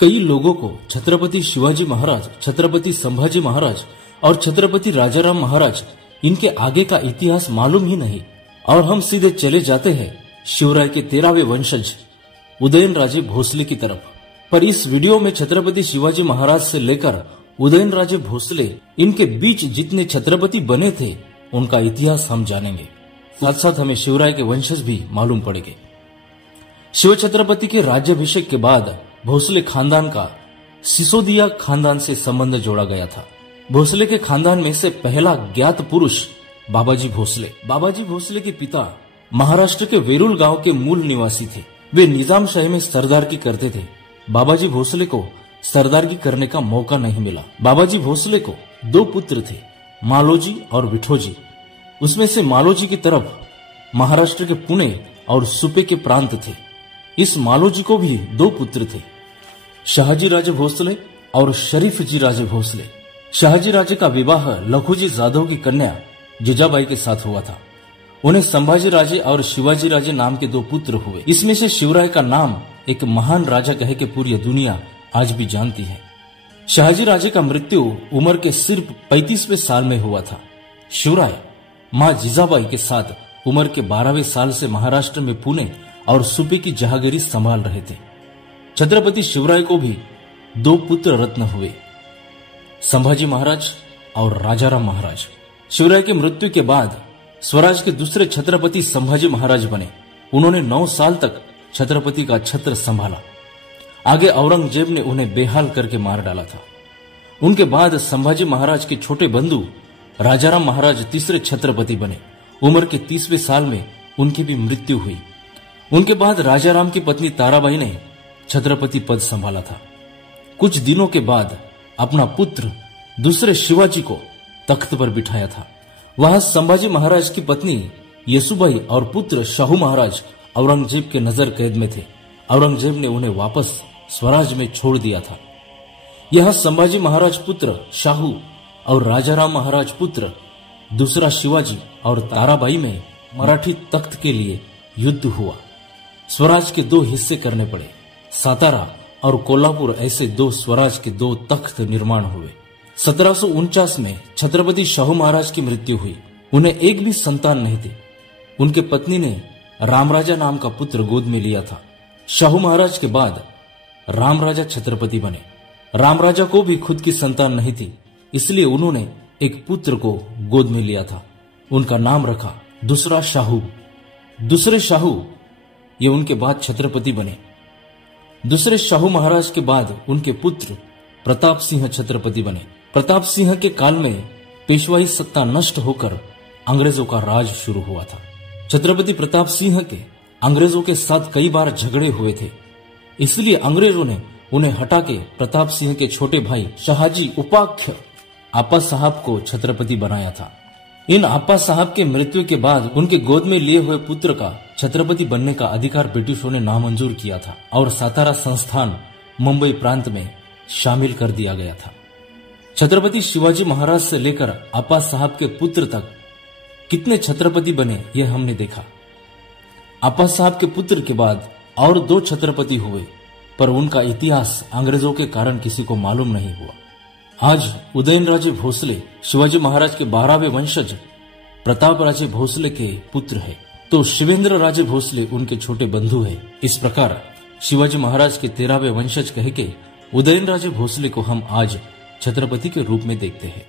कई लोगों को छत्रपति शिवाजी महाराज, छत्रपति संभाजी महाराज और छत्रपति राजाराम महाराज इनके आगे का इतिहास मालूम ही नहीं और हम सीधे चले जाते हैं शिवराय के 13वें वंशज उदयनराजे भोसले की तरफ। पर इस वीडियो में छत्रपति शिवाजी महाराज से लेकर उदयनराजे भोसले इनके बीच जितने छत्रपति बने थे उनका इतिहास हम जानेंगे। साथ साथ हमें शिवराय के वंशज भी मालूम पड़ेंगे। शिव छत्रपति के राज्याभिषेक के बाद भोसले खानदान का सिसोदिया खानदान से संबंध जोड़ा गया था। भोसले के खानदान में से पहला ज्ञात पुरुष बाबाजी भोसले। बाबाजी भोसले के पिता महाराष्ट्र के वेरुल गांव के मूल निवासी थे। वे निजामशाही में सरदारगी करते थे। बाबाजी भोसले को सरदारगी करने का मौका नहीं मिला। बाबाजी भोसले को 2 पुत्र थे, मालोजी और विठोजी। उसमें से मालोजी की तरफ महाराष्ट्र के पुणे और सुपे के प्रांत थे। इस मालोजी को भी 2 पुत्र थे, शाहजी राजे भोसले और शरीफ जी राजे भोसले। शाहजी राजे का विवाह लखुजी जाधव की कन्या जिजाबाई के साथ हुआ था। उन्हें संभाजी राजे और शिवाजी राजे नाम के 2 पुत्र हुए। इसमें से शिवराय का नाम एक महान राजा कहे के पूरी दुनिया आज भी जानती है। शाहजी राजे का मृत्यु उम्र के सिर्फ 35वें साल में हुआ था। शिवराय मां जिजाबाई के साथ उम्र के 12वें साल से महाराष्ट्र में पुणे और सुपे की जहांगीरी संभाल रहे थे। छत्रपति शिवराय को भी 2 पुत्र रत्न हुए, संभाजी महाराज और राजाराम महाराज। शिवराय की मृत्यु के बाद स्वराज के दूसरे छत्रपति संभाजी महाराज बने। उन्होंने 9 साल तक छत्रपति का छत्र संभाला। आगे औरंगजेब ने उन्हें बेहाल करके मार डाला था। उनके बाद संभाजी महाराज के छोटे बंधु राजाराम महाराज तीसरे छत्रपति बने। उम्र के 30वें साल में उनकी भी मृत्यु हुई। उनके बाद राजाराम की पत्नी ताराबाई ने छत्रपति पद संभाला था। कुछ दिनों के बाद अपना पुत्र दूसरे शिवाजी को तख्त पर बिठाया था। वहां संभाजी महाराज की पत्नी येसुबाई और पुत्र शाहू महाराज औरंगजेब के नजर कैद में थे। औरंगजेब ने उन्हें वापस स्वराज में छोड़ दिया था। यहां संभाजी महाराज पुत्र शाहू और राजाराम महाराज पुत्र दूसरा शिवाजी और ताराबाई में मराठी तख्त के लिए युद्ध हुआ। स्वराज के 2 हिस्से करने पड़े। सातारा और कोल्हापुर ऐसे 2 स्वराज के 2 तख्त निर्माण हुए। 1749 में छत्रपति शाहू महाराज की मृत्यु हुई। उन्हें एक भी संतान नहीं थे। उनके पत्नी ने रामराजा नाम का पुत्र गोद में लिया था। शाहू महाराज के बाद रामराजा छत्रपति बने। रामराजा को भी खुद की संतान नहीं थी, इसलिए उन्होंने एक पुत्र को गोद में लिया था। उनका नाम रखा दूसरा शाहू। दूसरे शाहू ये उनके बाद छत्रपति बने। दूसरे शाहू महाराज के बाद उनके पुत्र प्रताप सिंह छत्रपति बने। प्रताप सिंह के काल में पेशवाई सत्ता नष्ट होकर अंग्रेजों का राज शुरू हुआ था। छत्रपति प्रताप सिंह के अंग्रेजों के साथ कई बार झगड़े हुए थे, इसलिए अंग्रेजों ने उन्हें हटा के प्रताप सिंह के छोटे भाई शाहजी उपाख्य आपा साहब को छत्रपति बनाया था। इन आपा साहब के मृत्यु के बाद उनके गोद में लिए हुए पुत्र का छत्रपति बनने का अधिकार ब्रिटिशों ने नामंजूर किया था और सातारा संस्थान मुंबई प्रांत में शामिल कर दिया गया था। छत्रपति शिवाजी महाराज से लेकर आपा साहब के पुत्र तक कितने छत्रपति बने यह हमने देखा। आपा साहब के पुत्र के बाद और 2 छत्रपति हुए, पर उनका इतिहास अंग्रेजों के कारण किसी को मालूम नहीं हुआ। आज उदयनराजे भोसले शिवाजी महाराज के 12वें वंशज प्रताप राजे भोसले के पुत्र है, तो शिवेंद्र राजे भोसले उनके छोटे बंधु है। इस प्रकार शिवाजी महाराज के 13वें वंशज कह के उदयनराजे भोसले को हम आज छत्रपति के रूप में देखते हैं।